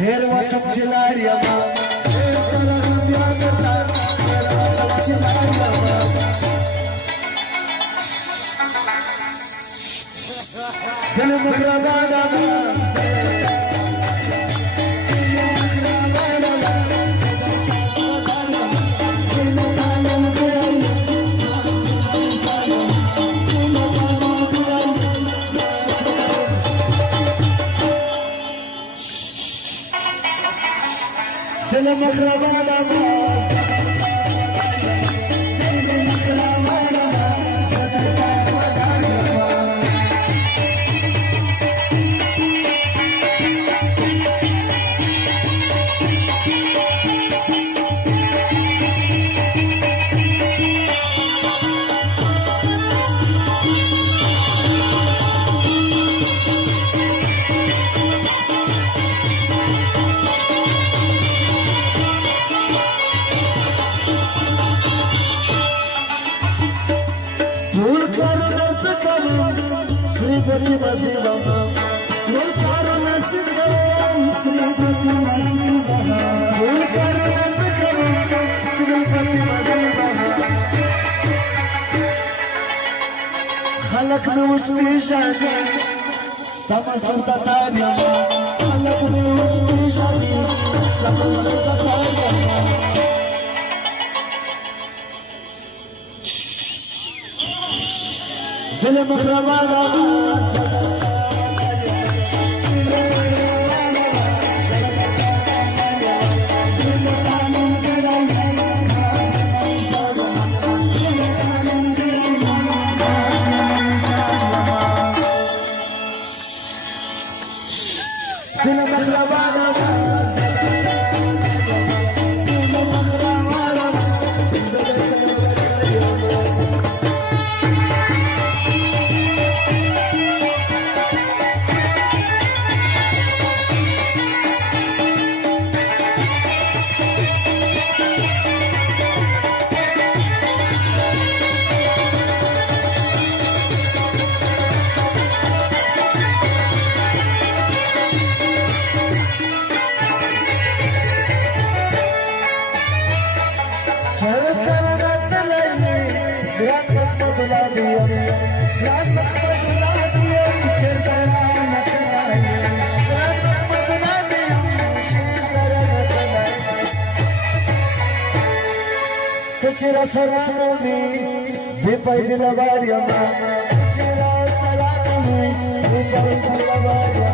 हेरवा तुमची लाडी अम्मा तुमची लाडी अम्मा दिल मुखराबाद दिल मुखराबाद श्रीपति मसीहा फूल कारण श्रीपति मसीहा फूल कारण श्रीपति मसीहा खलक में उसमें शादी समस्त तारिया खलक में उसमें शादी समस्त तारिया दिल मुखराबाद तेरा सलाम में बेपैद लवारिया तेरा सलाम में बेपैद लवारिया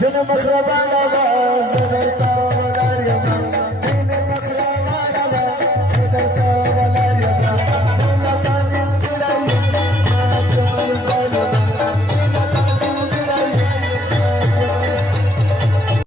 दिन मखरबान आवाज करता वगारिया